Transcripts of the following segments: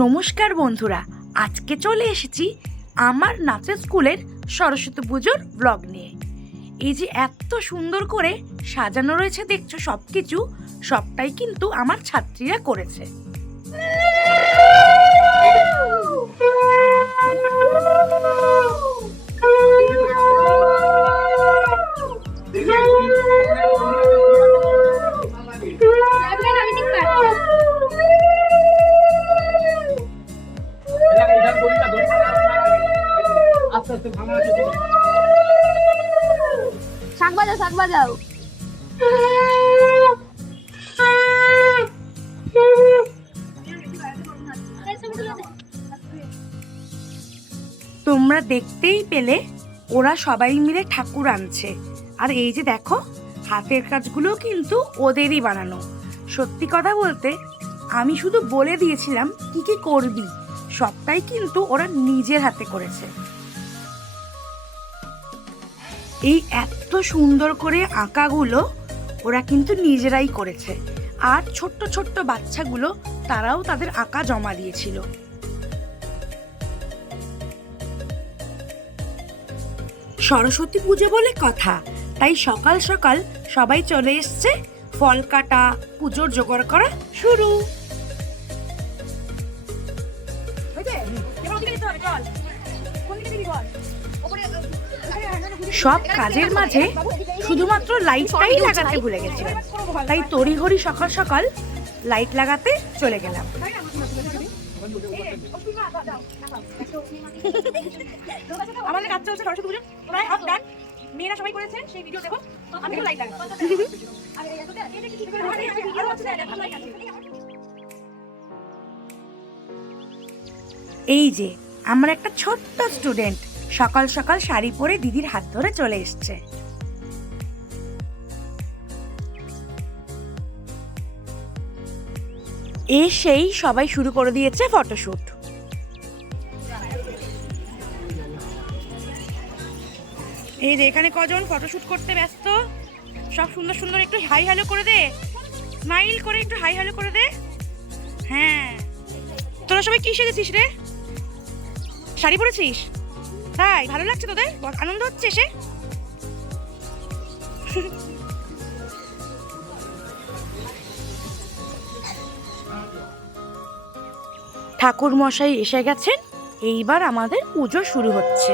নমস্কার বন্ধুরা, আজকে চলে এসেছি আমার নাচের স্কুলের সরস্বতী পুজোর ব্লগ নিয়ে। এই যে এত সুন্দর করে সাজানো রয়েছে, দেখছ সব কিছু সবটাই কিন্তু আমার ছাত্রীরা করেছে। আস্তে আস্তে ভাঙা আছে শাক বাজাও শাক বাজাও। তোমরা দেখতেই পেলে ওরা সবাই মিলে ঠাকুর আনছে। আর এই যে দেখো হাতের কাজগুলো কিন্তু ওদেরই বানানো। সত্যি কথা বলতে আমি শুধু বলে দিয়েছিলাম কি কি করবি সবটাই কিন্তু ওরা নিজের হাতে করেছে। এই এত সুন্দর করে আঁকাগুলো ওরা কিন্তু নিজেরাই করেছে। আর ছোট্ট ছোট্ট বাচ্চাগুলো তারাও তাদের আঁকা জমা দিয়েছিল। সরস্বতী পুজো বলে কথা, তাই সকাল সকাল সবাই চলে এসছে ফল কাটা, পুজোর জোগাড় করা শুরু। সব কাজের মাঝে শুধুমাত্র লাইটটাই লাগাতে ভুলে গেছিলাম। তাই তড়িঘড়ি সকাল সকাল লাইট লাগাতে চলে গেলাম। আমাদের কাজ চলছে, সরস্বতী পুজো। প্রায় হাফ ডান মেয়েরা সবাই করেছে সেই ভিডিও দেখো। আমি লাইট এই যে, আমার একটা ছোট্ট স্টুডেন্ট সকাল সকাল শাড়ি পরে দিদির হাত ধরে চলে এসছে। এ সেই সবাই শুরু করে দিয়েছে ফটোশুট। এই যে এখানে কজন ফটোশুট করতে ব্যস্ত? সব সুন্দর সুন্দর একটু হাই হ্যালো করে দে। স্মাইল করে একটু হাই হ্যালো করে দে। হ্যাঁ। তোরা সবাই কি সেজেছিস রে? শাড়ি পরেছিস? তাই, ভালো লাগছে তোদের? আনন্দ হচ্ছে এসে? ঠাকুর মশাই এসে গেছেন, এইবার আমাদের পুজো শুরু হচ্ছে।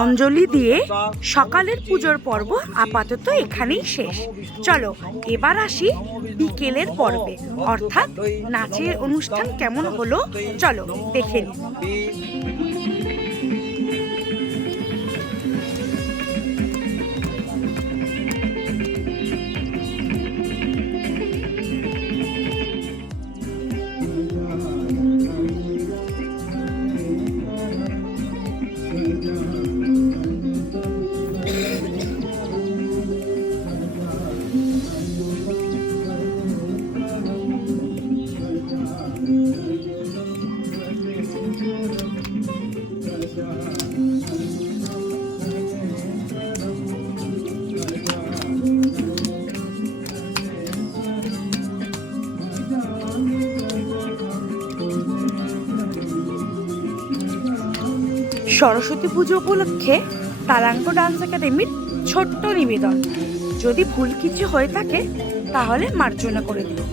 অঞ্জলি দিয়ে সকালের পুজোর পর্ব আপাতত এখানেই শেষ। চলো, এবার আসি বিকেলের পর্বে। অর্থাৎ নাচের অনুষ্ঠান কেমন হলো? চলো, দেখে নিই। সরস্বতী পুজো উপলক্ষে তালাঙ্গ ডান্স একাডেমির ছোট্ট নিবেদন। যদি ভুল কিছু হয়ে থাকে, তাহলে মার্জনা করে দিও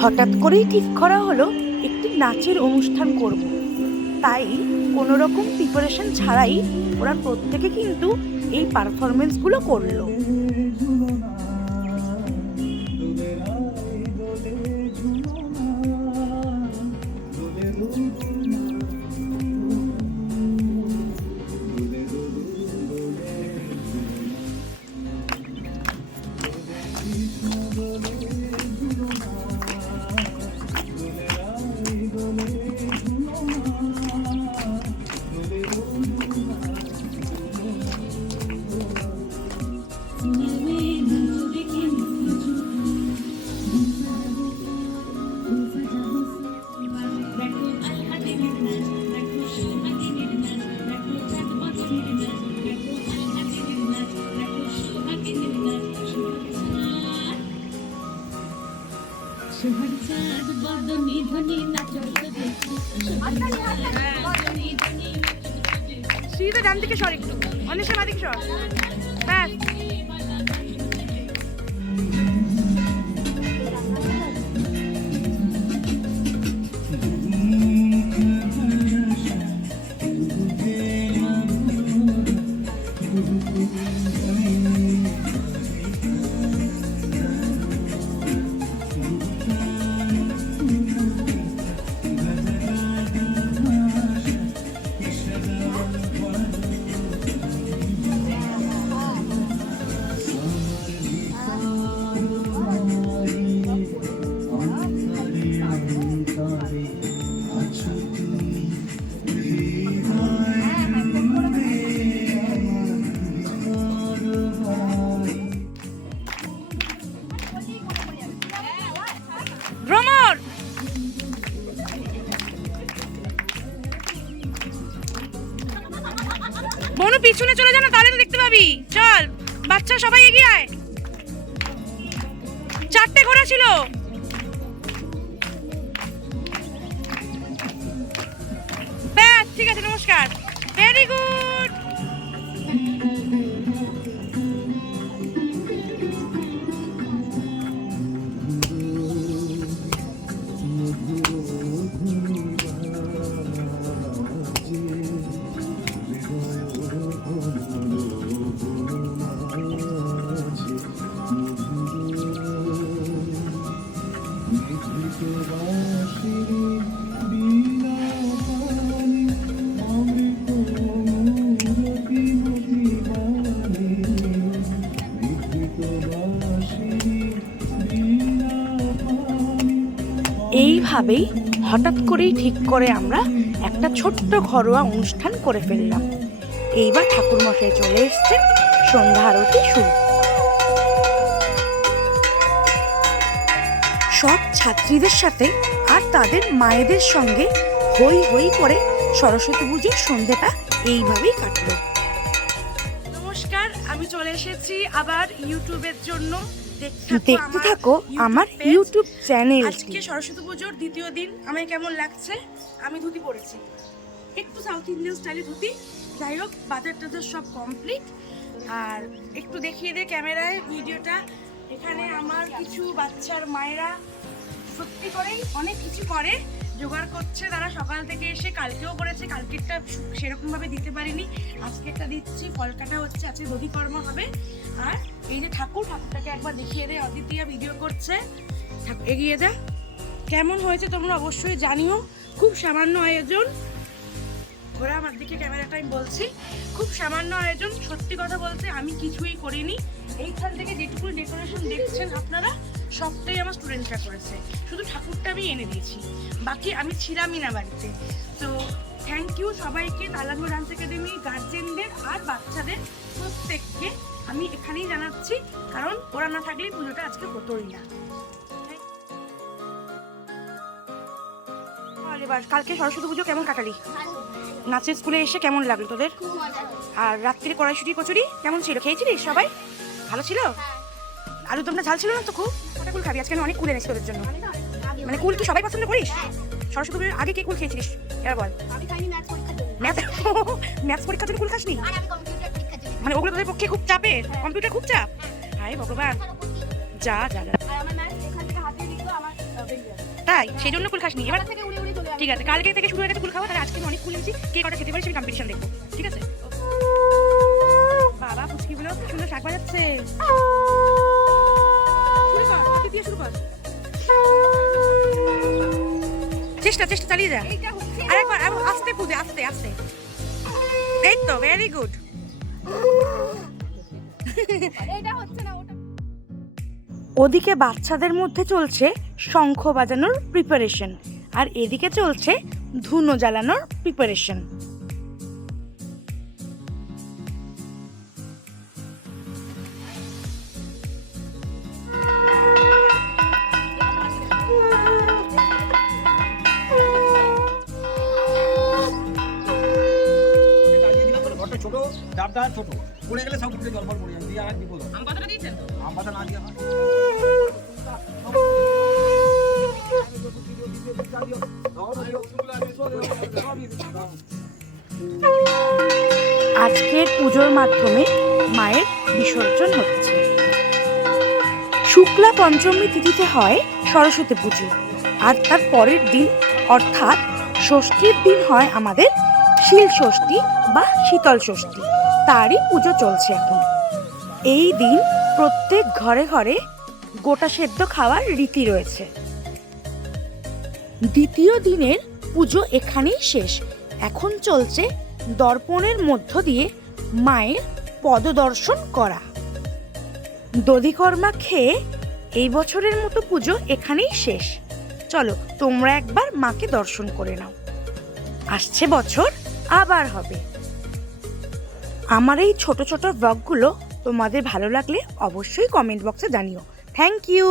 হঠাৎ করেই ঠিক করা হলো, একটি নাচের অনুষ্ঠান করব। তাই কোনো রকম প্রিপারেশন ছাড়াই ওরা প্রত্যেকে কিন্তু এই পারফরমেন্সগুলো করল। সিঁড়িতে ডান দিকে সর একটু অনেক দিকে সর ভেরি গুড এইভাবেই হঠাৎ করেই ঠিক করে আমরা একটা ছোট্ট ঘরোয়া অনুষ্ঠান করে ফেললাম। এইবার ঠাকুরমশাই চলে এসছেন, সন্ধ্যা আরতি শুরু। সব ছাত্রীদের সাথে আর তাদের মায়েদের সঙ্গে হই হই করে সরস্বতী পুজোর সন্ধ্যেটা এইভাবেই কাটলো। নমস্কার, আমি চলে এসেছি আবার ইউটিউবের জন্য দেখতে থাকো আমার ইউটিউব চ্যানেল আজকে সরস্বতী পুজোর দ্বিতীয় দিন। আমায় কেমন লাগছে? আমি ধুতি পরেছি। একটু সাউথ ইন্ডিয়ান স্টাইলে ধুতি। যাই হোক বাজার টাজার সব কমপ্লিট আর একটু দেখিয়ে দে ক্যামেরায় ভিডিওটা। এখানে আমার কিছু বাচ্চার মায়েরা সত্যি করেই অনেক কিছু করে। জোগাড় করছে তারা সকাল থেকে এসে, কালকেও করেছে, কালকেরটা সেরকম ভাবে দিতে পারিনি। আজকেরটা দিচ্ছি, ফলকাটা হচ্ছে আজকে দধিকর্ম হবে। আর এই যে ঠাকুর, ঠাকুরটাকে একবার দেখিয়ে দেয় অদিতিয়া ভিডিও করছে। এগিয়ে যা। কেমন হয়েছে তোমরা অবশ্যই জানিও। খুব সামান্য আয়োজন। ঘোরা আমার দিকে ক্যামেরাটা আমি বলছি। খুব সামান্য আয়োজন। সত্যি কথা বলতে আমি কিছুই করিনি। এইখান থেকে যেটুকু ডেকোরেশন দেখছেন আপনারা সবটাই আমার স্টুডেন্টরা করেছে। শুধু ঠাকুরটা আমি এনে দিয়েছি। বাকি আমি ছিলামই না বাড়িতে। তো থ্যাংক ইউ সবাইকে তালাঙ্গ ডান্স একাডেমি গার্জেনদের আর বাচ্চাদের প্রত্যেককে আমি এখানেই জানাচ্ছি কারণ ওরা না থাকলে পুজোটা আজকে হতোই না। বল এবার কালকে সরস্বতী পুজো কেমন কাটালি? নাচের স্কুলে এসে কেমন লাগল তোদের? খুব আর রাত্রিরে কড়াইশুটি কচুরি কেমন ছিল? খেয়েছিলিস সবাই? ভালো ছিল? আলু তোমরা ঝাল ছিল না তো খুব? কটা কুল খাবি? আজকে আমি অনেক কুল এনেছি তোদের জন্য। মানে কুল কি সবাই পছন্দ করিস? সরস্বতী পুজোর আগে কে কুল খেয়েছিলিস? এবার বল। ম্যাথ পরীক্ষার জন্য। ম্যাথ ম্যাথস পরীক্ষার জন্য কুল খাসনি? মানে ওগুলো তোদের পক্ষে খুব চাপের। কম্পিউটার খুব চাপ? হায় ভগবান। যা যা যা। তাই? সেই জন্য কুল খাসনি। এবার ঠিক আছে কালকে থেকে শুরু হয়ে গেছে কুল খাওয়া। তাহলে আজকে অনেক কুল এনেছি। কে কটা খেতে পারি সেই কম্পিটিশন দেখব। ঠিক আছে? বাবা পুচকিগুলো সুন্দর শাক বাজাচ্ছে? চেষ্টা চেষ্টা চালিয়ে যা। আরেকবার আস্তে পুজে আস্তে আস্তে। এই তো ভেরি গুড ওদিকে বাচ্চাদের মধ্যে চলছে শঙ্খ বাজানোর প্রিপারেশন আর এদিকে চলছে ধুনো জ্বালানোর প্রিপারেশন ছোট ডাবটা ছোট। পড়ে গেলে সব উঠে জল ফল পড়ে যাবে দিয়ে আর বিপদ আম পাতাটা দিয়েছেন? আম পাতা না দিয়ে আজকের পুজোর মাধ্যমে মায়ের বিসর্জন হচ্ছে। শুক্লা পঞ্চমী তিথিতে হয় সরস্বতী পুজো। আর তার পরের দিন অর্থাৎ ষষ্ঠীর দিন হয় আমাদের শিল ষষ্ঠী বা শীতল ষষ্ঠী। তারই পুজো চলছে এখন। এই দিন প্রত্যেক ঘরে ঘরে গোটা সেদ্ধ খাওয়ার রীতি রয়েছে। দ্বিতীয় দিনের পুজো এখানেই শেষ। এখন চলছে দর্পণের মধ্য দিয়ে মায়ের পদদর্শন করা। দধিকর্মা খেয়ে এই বছরের মতো পুজো এখানেই শেষ। চলো তোমরা একবার মাকে দর্শন করে নাও। আসছে বছর আবার হবে। আমার এই ছোট ছোট ব্লগগুলো তোমাদের ভালো লাগলে অবশ্যই কমেন্ট বক্সে জানিও। Thank you